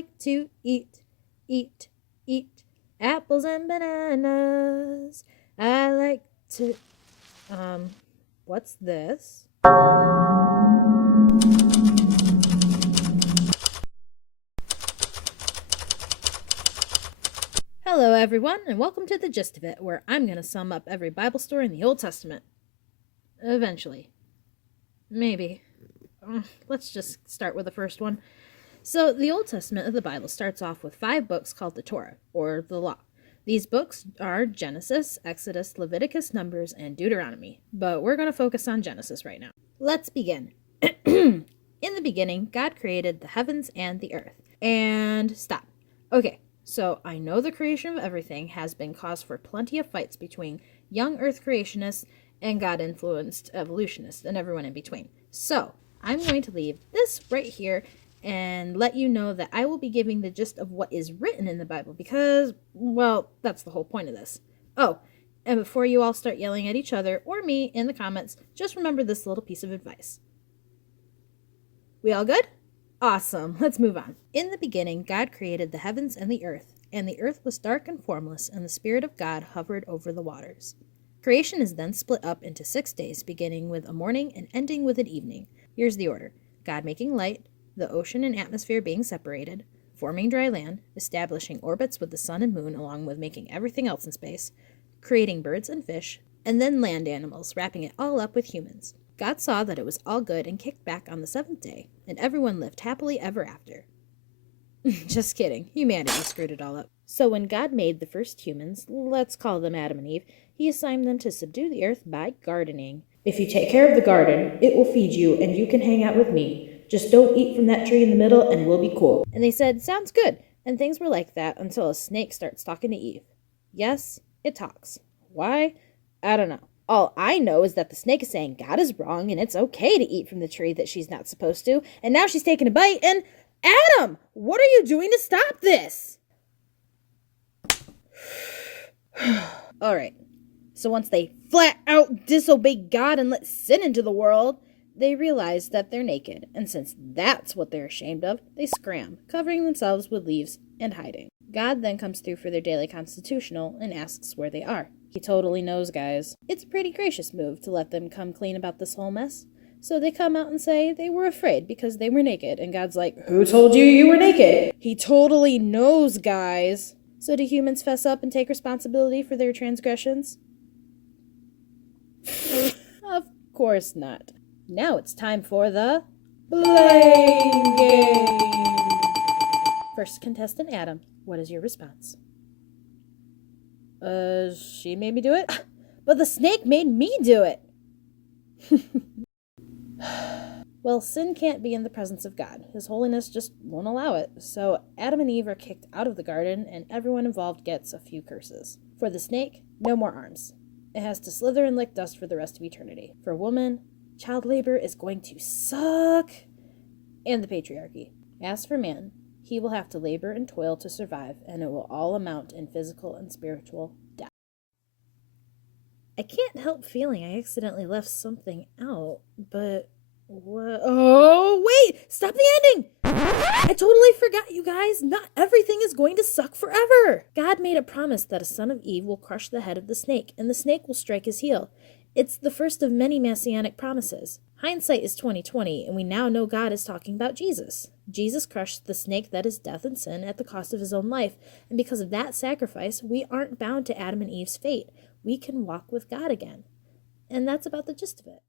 like to eat apples and bananas. I like to, what's this? Hello, everyone, and welcome to The Gist of It, where I'm going to sum up every Bible story in the Old Testament. Eventually. Maybe. Let's just start with the first one. So, the Old Testament of the Bible starts off with 5 books called the Torah, or the Law. These books are Genesis, Exodus, Leviticus, Numbers, and Deuteronomy, but we're going to focus on Genesis right now. Let's begin. In the beginning, God created the heavens and the earth. And stop. Okay, so I know the creation of everything has been cause for plenty of fights between young earth creationists and God-influenced evolutionists and everyone in between. So, I'm going to leave this right here and let you know that I will be giving the gist of what is written in the Bible because, well, that's the whole point of this. Oh, and before you all start yelling at each other or me in the comments, just remember this little piece of advice. We all good? Awesome. Let's move on. In the beginning, God created the heavens and the earth was dark and formless, and the Spirit of God hovered over the waters. Creation is then split up into 6 days, beginning with a morning and ending with an evening. Here's the order. God making light, the ocean and atmosphere being separated, forming dry land, establishing orbits with the sun and moon along with making everything else in space, creating birds and fish, and then land animals, wrapping it all up with humans. God saw that it was all good and kicked back on the 7th day, and everyone lived happily ever after. Just kidding, humanity screwed it all up. So when God made the first humans, let's call them Adam and Eve, he assigned them to subdue the earth by gardening. If you take care of the garden, it will feed you and you can hang out with me. Just don't eat from that tree in the middle and we'll be cool. And they said, sounds good. And things were like that until a snake starts talking to Eve. Yes, it talks. Why? I don't know. All I know is that the snake is saying God is wrong and it's okay to eat from the tree that she's not supposed to. And now she's taking a bite and... Adam, what are you doing to stop this? All right. So once they flat out disobey God and let sin into the world, they realize that they're naked. And since that's what they're ashamed of, they scram, covering themselves with leaves and hiding. God then comes through for their daily constitutional and asks where they are. He totally knows, guys. It's a pretty gracious move to let them come clean about this whole mess. So they come out and say they were afraid because they were naked. And God's like, who told you you were naked? He totally knows, guys. So do humans fess up and take responsibility for their transgressions? Of course not. Now it's time for the blame game. First contestant Adam, what is your response? She made me do it? But the snake made me do it. Well, sin can't be in the presence of God. His holiness just won't allow it. So Adam and Eve are kicked out of the garden, and everyone involved gets a few curses. For the snake, no more arms. It has to slither and lick dust for the rest of eternity. For woman, child labor is going to suck. And the patriarchy. As for man, he will have to labor and toil to survive, and it will all amount in physical and spiritual death. I can't help feeling I accidentally left something out, but... what? Oh, wait! Stop the ending! I totally forgot, you guys. Not everything is going to suck forever. God made a promise that a son of Eve will crush the head of the snake, and the snake will strike his heel. It's the first of many messianic promises. Hindsight is 20/20, and we now know God is talking about Jesus. Jesus crushed the snake that is death and sin at the cost of his own life, and because of that sacrifice, we aren't bound to Adam and Eve's fate. We can walk with God again. And that's about the gist of it.